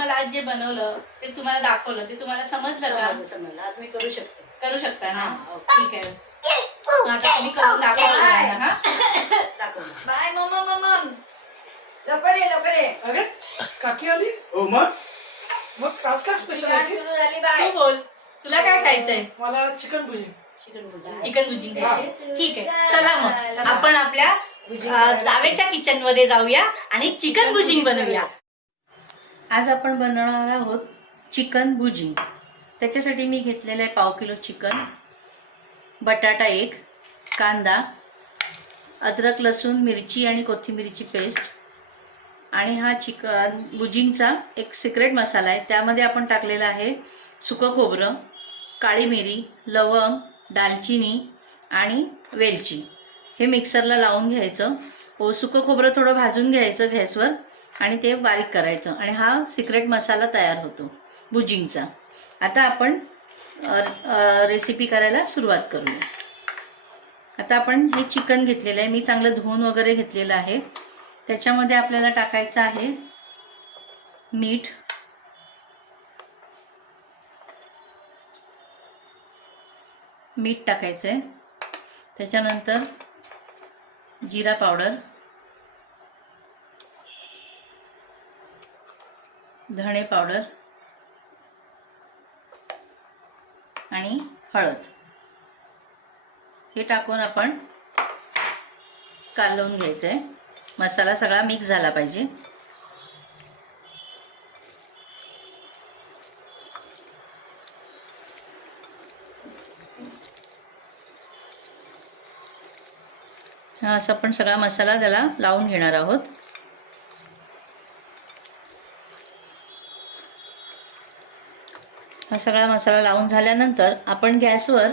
तुम्हाला आज जे बनवलं ते तुम्हाला दाखवलं ते तुम्हाला समजलं का? समजलं. आज मी करू शकते. करू शकता ना? हा, ठीक आहे. मग आता तुम्ही करून दाखवा हा. दाखव. Bye mamma mamma. लवकर ये लवकर ये. अरे काकी आली. हो मग मग आज काय स्पेशल आहे? सुरू झाली बाय. तू बोल, तुला काय खायचंय? मला चिकन भुजी. चिकन भुर्जी. चिकन भुजिंग खायचे. ठीक आहे, चला मग आपण आपल्या जावेच्या किचन मध्ये जाऊया आणि चिकन भुजिंग बनवूया. आज आपण बनवणार आहोत चिकन भुजिंग. त्याच्यासाठी मी घेतलेलं आहे 1/2 किलो चिकन, बटाटा 1, कांदा, अद्रक लसूण मिरची आणि कोथिंबीरची पेस्ट आणि हा चिकन भुजिंगचा एक सिक्रेट मसाला आहे. त्यामध्ये आपण टाकलेला आहे सुकं खोबरं, काळी मिरी, लवंग, दालचिनी आणि वेलची. हे मिक्सरला लावून घ्यायचं. सुकं खोबरं थोडं भाजून घ्यायचं गॅसवर आणि ते बारीक करायचं आणि हा सिक्रेट मसाला तयार होतो भुजिंगचा. आता आपण रेसिपी करायला सुरुवात करूया. आता आपण हे चिकन घेतलेलं आहे, मी चांगलं धुवून वगैरे घेतलेलं आहे. त्याच्यामध्ये आपल्याला टाकायचं आहे मीठ, टाकायचं आहे. त्याच्यानंतर जिरा पावडर, धणे पावडर आणि हळद हे टाकून आपण कालवून घ्यायचं आहे. मसाला सगळा मिक्स झाला पाहिजे. हा असं आपण सगळा मसाला त्याला लावून घेणार आहोत. हा सगळा मसाला लावून झाल्यानंतर आपण गॅसवर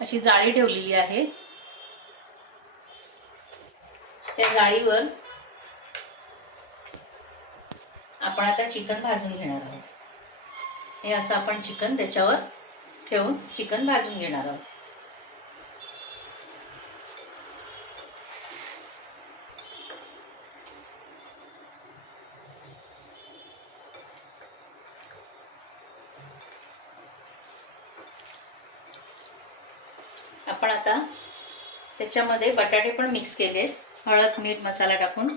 अशी जाळी ठेवलेली आहे. त्या जाळीवर आपण आता चिकन भाजून घेणार आहोत. हे असं आपण चिकन त्याच्यावर ठेवून चिकन भाजून घेणार आहोत. आपण आता त्याच्यामध्ये बटाटे पण मिक्स केले, हळद मीठ मसाला टाकून.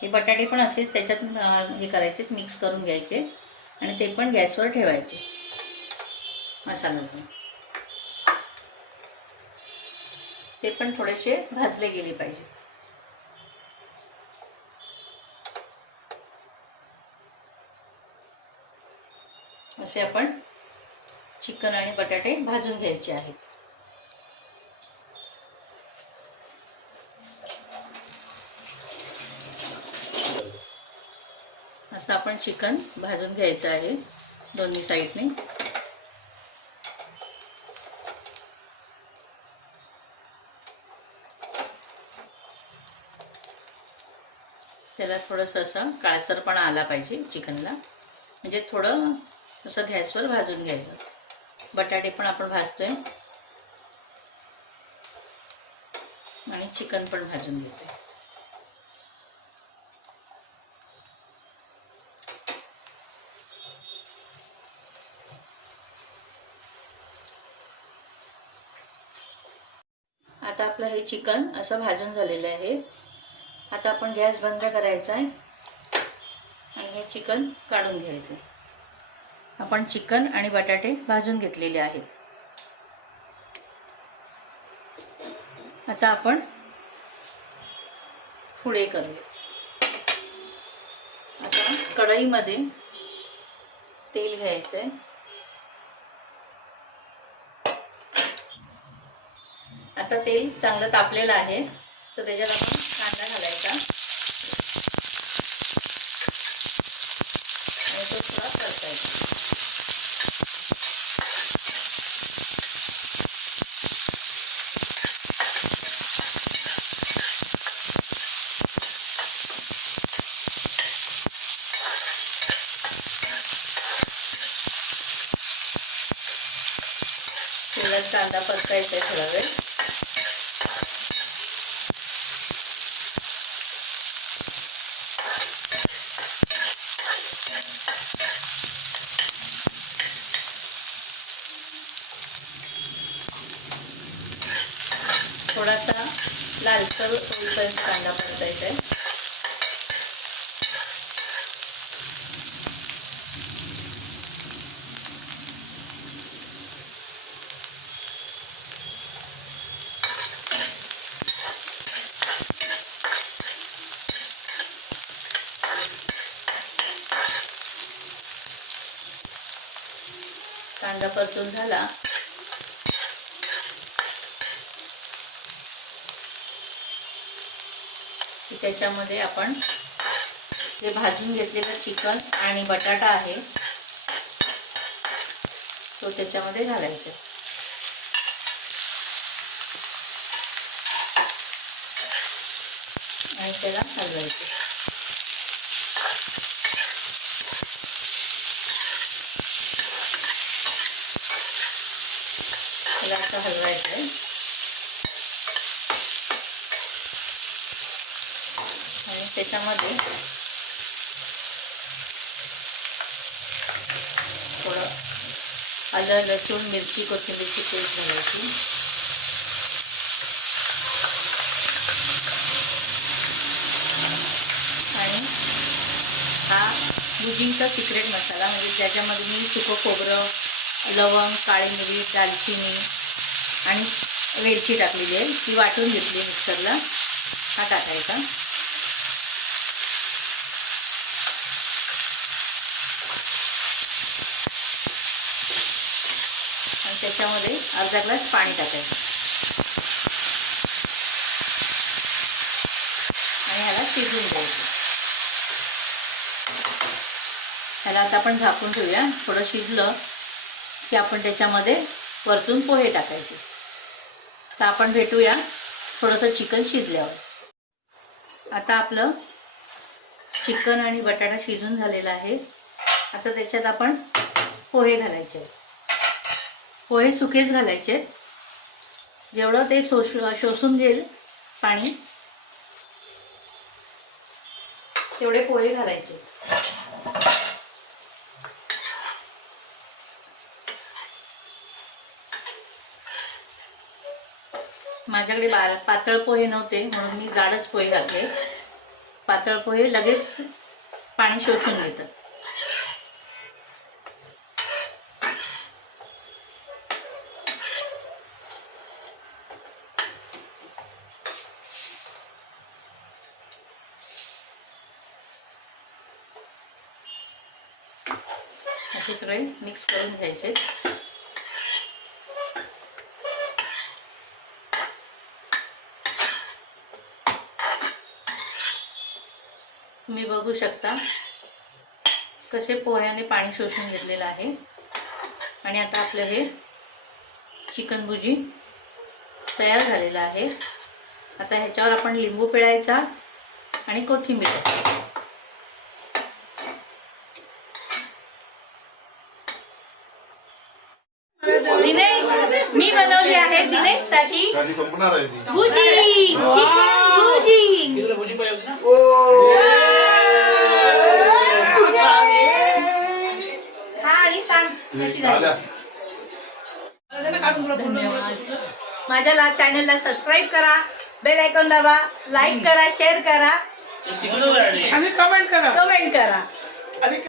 हे बटाटे पण असेच त्याच्यात हे करायचे, मिक्स करून घ्यायचे आणि ते पण गॅसवर ठेवायचे मसाल्यातून. ते पण थोडेसे भाजले गेले पाहिजे. असे आपण चिकन आणि बटाटे भाजून घ्यायचे आहेत. असं आपण चिकन भाजून घ्यायचं आहे दोन्ही साईडने. त्याला थोडंसं असं काळसरपणा आला पाहिजे चिकनला, म्हणजे थोडं असं गॅसवर भाजून घ्यायचं. बटाटे पण आपण भाजतोय आणि चिकन पण भाजून घेतोय. आता आपलं हे चिकन असं भाजून झालेलं आहे. आता आपण गॅस बंद करायचा आहे आणि हे चिकन काढून घ्यायचं. आपण चिकन आणि बटाटे भाजून घेतलेले आहेत. आता आपण पुढे करूया. आता कढईमध्ये तेल घ्यायचं आहे. आता तेल चांगलं तापलेलं आहे तर त्याच्यात आपण कांदा घालायचा आणि तो थोडा परतायचा. तेलात कांदा परतायचा आहे थोडा वेळ. लालसर होईपर्यंत कांदा परतायचा आहे. कांदा परतून झाला की त्याच्यामध्ये आपण जे भाजून घेतलेलं चिकन आणि बटाटा आहे तो त्याच्यामध्ये घालायचा आणि त्याला हलवायचं. त्याला असं हलवायचं आहे आणि त्याच्यामध्ये थोडं आलं लसूण मिरची कोथिंबीरची पेस्ट घालायची. आणि हा भुजिंगचा सिक्रेट मसाला म्हणजे ज्याच्यामध्ये मी सुकं खोबरं, लवंग, काळी मिरी, दालचिनी आणि वेलची टाकलेली आहे, ती वाटून घेतली मिक्सरला. हा टाकायचा. आणि त्याच्यामध्ये अर्धा ग्लास पाणी टाकायचं आणि ह्याला शिजून द्यायचं. ह्याला आता आपण झाकून ठेवूया. थोडं शिजलं की आपण त्याच्यामध्ये वरतून पोहे टाकायचे. तर आपण भेटूया थोडंसं चिकन शिजल्यावर. आता आपलं चिकन आणि बटाटा शिजून झालेला आहे. आता त्याच्यात आपण पोहे घालायचे. पोहे सुकेच घालायचे, जेवढं ते शोषून घेईल पाणी तेवढे पोहे घालायचे. माझ्याकडे पातळ पोहे नव्हते म्हणून मी जाडच पोहे घातले. पातळ पोहे लगेच पाणी शोषून घेतात. असे सगळे मिक्स करून घ्यायचे. तुम्ही बघू शकता कसे पोह्याने पाणी शोषून घेतलेलं आहे. आणि आता आपलं हे चिकन भुजी तयार झालेलं आहे. आता ह्याच्यावर आपण लिंबू पिळायचा आणि कोथिंबीर. दिनेश, मी बनवली आहे दिनेशसाठी भुजी, चिकन भुजी. हा, आणि सांग कशी झाली. धन्यवाद. माझ्या चॅनलला सबस्क्राईब करा, बेल आयकॉन दाबा, लाईक करा, शेअर करा आणि कमेंट करा.